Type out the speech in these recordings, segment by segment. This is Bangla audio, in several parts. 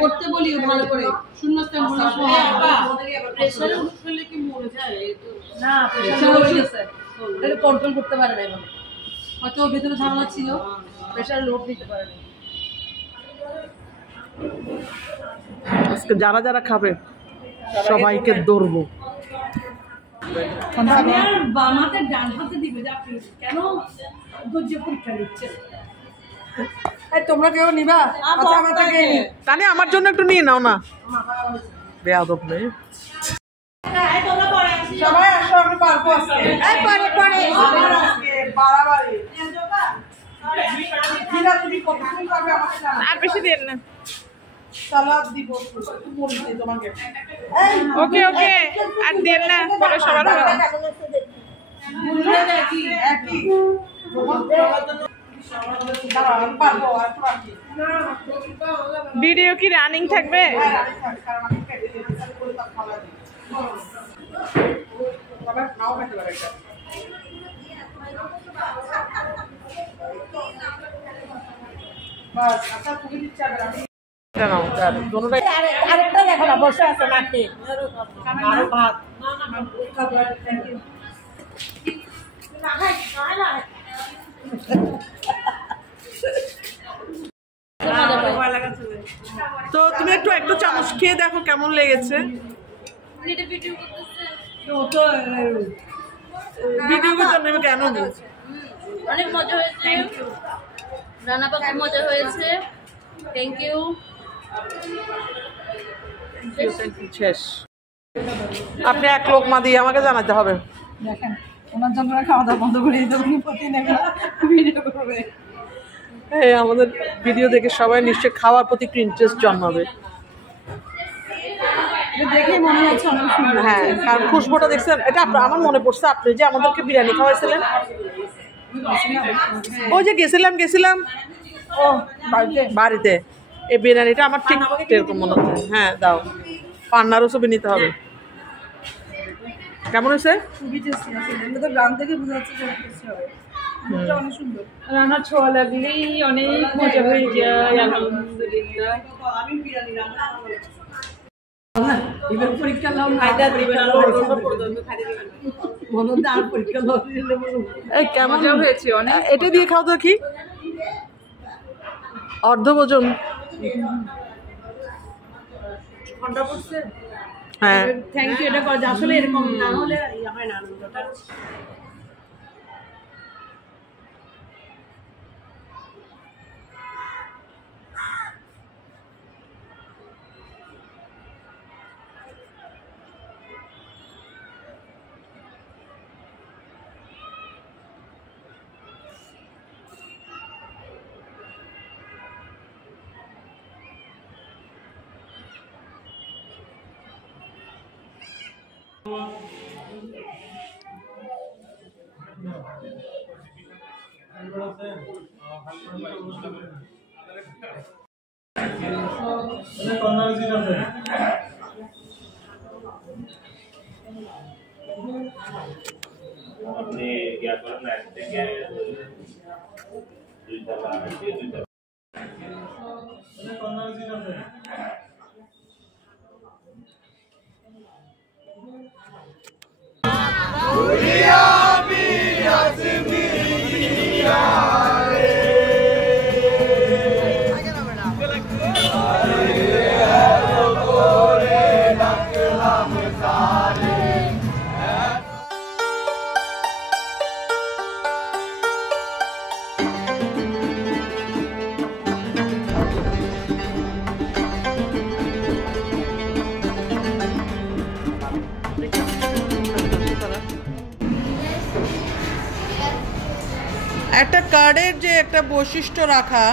করতে বলি ভালো করে শূন্যস্থান কন্ট্রোল করতে পারে না, হয়তো ভেতরে ঝামেলা ছিল, প্রেশার লোড দিতে পারে না। আজকে যারা যারা খাবে সবাইকে ধরবো। বামাতে ডান হাতে দিবে কেন ধৈর্য পরীক্ষা দিচ্ছে। তোমরা কেউ নিবা? তাহলে আমার জন্য একটু নিয়ে নাও না, বেয়াদব মেয়ে। সবাই আসো, আমি পারবো আর বেশি দেন না, সালাদ দিব তোমাকে। ওকে ওকে, আর দেন না, পরে সবার ভিডিও কি রানিং থাকবে? আরেকটা দেখো না, বসে আছে নাকি ভাত। তো তুমি একটু চামচ খেয়ে দেখো কেমন লেগেছে। ভিডিও করতে কেন? অনেক মজা হয়েছে, রান্না পাক মজা হয়েছে। Thank you. শেষ। আপনি এক লোক মা দিয়ে আমাকে জানাতে হবে। দেখেন ওনার জন্য খাওয়া দাওয়া বন্ধ করে দিতে ভিডিও করবে। হ্যাঁ, আমাদের ভিডিও দেখে সবাই নিশ্চয়ই খাওয়ার প্রতি একটু ইন্টারেস্ট জন্মাবে। দেখেই মনে হচ্ছে অনেক সুন্দর। হ্যাঁ, কারণ খুশবুটা দেখছেন, এটা আমার মনে পড়ছে আপনি যে আমাদেরকে বিরিয়ানি খাওয়াইছিলেন। ওই যে গেছিলাম ও বাড়িতে, এই বিরিয়ানিটা আমার ঠিক এরকম মনে হচ্ছে। হ্যাঁ দাও, পান্নারও ছবি নিতে হবে। কেমন হয়েছে? খুবই টেস্টি আছে, এটা তো গ্রাম থেকে বোঝা যাচ্ছে যে টেস্টি হবে। এটা অনেক সুন্দর। রান্না ছোঁয়া লাগলেই অনেক মজা হয়ে যায়। আলহামদুলিল্লাহ। আমি বিরিয়ানি রান্না করব। এবার পরীক্ষা নাও, এটা দিবেন না, বলো না, আর পরীক্ষা নাও দিলে বলো। এই কেমন মজা হয়েছে অনেক। এটা দিয়ে খাও তো, কি অর্ধ ভোজন। ঠান্ডা পড়ছে। হ্যাঁ, থ্যাংক ইউ। এটা করে আসলে এরকম না হলে হয় না আনন্দটা। अपने क्या करना है क्या একটা কার্ডের যে একটা বৈশিষ্ট্য রাখা।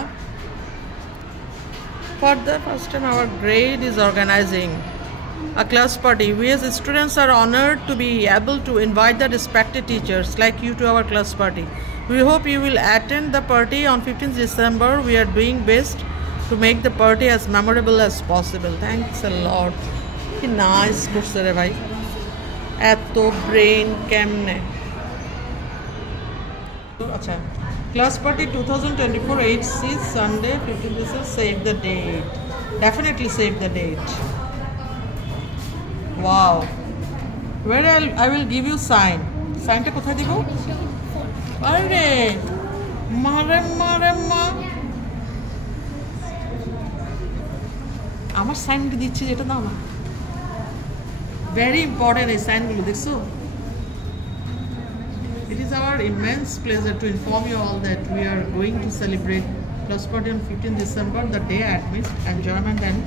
For the first time our grade is organizing a class party. We as students are honored to be able to invite the respected teachers like you to our class party. We hope you will attend the party on 15th December. We are doing best to to make the party as memorable as possible. Thanks a lot. কি নাইস করছে রে ভাই, এত ব্রেন কেমনে। আচ্ছা, class party 2024 8C Sunday 15 December. Save the date. Definitely save the date. Wow. Where I will give you sign. Signটা কোথায় দিব? আরে মারে মারে মা, আমার সাইনটা দিচ্ছি, এটা দাও না। ভেরি ইম্পর্টেন্ট এই সাইনগুলো, দেখছো? It is our immense pleasure to inform you all that we are going to celebrate class party on 15 December, the day admits enjoyment and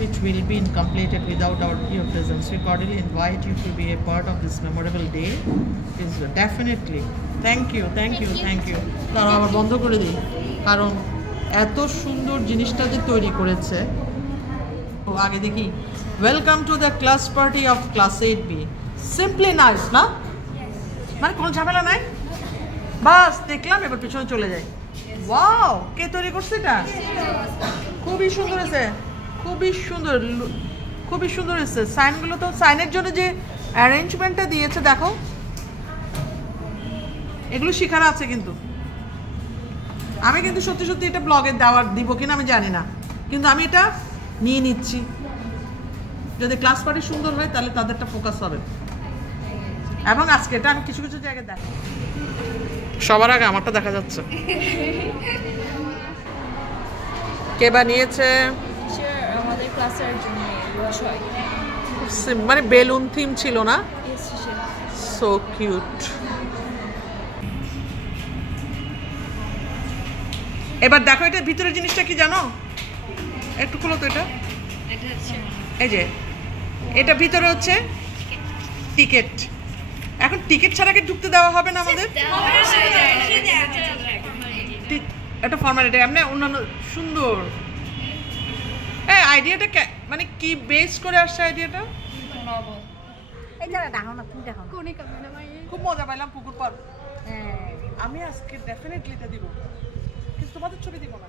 which will be incompleted without your presence. We cordially invite you to be a part of this memorable day. Is definitely. Thank you. তারা আবার বন্ধ করে দিই, কারণ এত সুন্দর জিনিসটা যে তৈরি করেছে। তো আগে দেখি, welcome to the class party of class 8B। Simply nice না, মানে কোনো ঝামেলা নাই, বাস দেখলাম এবার পিছনে চলে যাই। ওয়াও, কে তৈরি করছে এটা? খুবই সুন্দর হয়েছে, খুবই সুন্দর হয়েছে। সাইনগুলো তো, সাইনের জন্য যে অ্যারেঞ্জমেন্টটা দিয়েছে দেখো, এগুলো শেখার আছে কিন্তু। আমি কিন্তু সত্যি এটা ব্লগে দিব কিনা আমি জানি না, কিন্তু আমি এটা নিয়ে নিচ্ছি। যদি ক্লাস পার্টি সুন্দর হয় তাহলে তাদেরটা ফোকাস হবে। এবং আজকে এটা আমি কিছু জায়গায় দেখ, সবার আগে আমারটা দেখা যাচ্ছে। কে বানিয়েছে? আমাদের ক্লাসের জন্য মানে বেলুন থিম ছিল না? So cute. এবার দেখো, এটা ভিতরের জিনিসটা কি জানো? একটু খুলো তো এটা। এই যে এটা ভিতরে হচ্ছে টিকিট। এখন টিকিট ছাড়া কি ঢুকতে দেওয়া হবে না আমাদের? এটা ফর্মালিটি, এমনি অন্যান্য সুন্দর। আইডিয়াটা মানে কি বেস করে আসছে আইডিয়াটা? খুব মজা পাইলাম পুকুর পার। আমি আজকে ডেফিনেটলি এটা দিব, কিন্তু তোমাদের ছবি দিব না।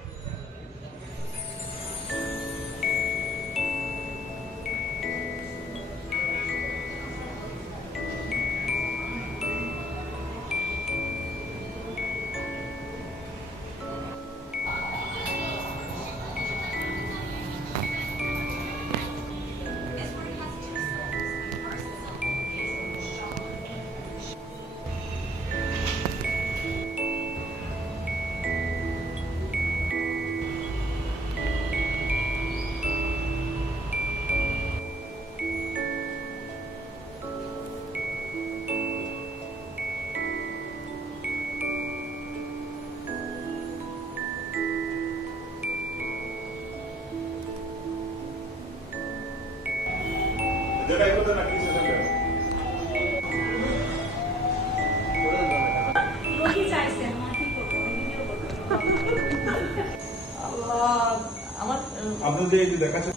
আপনাদের এই যে দেখাচ্ছে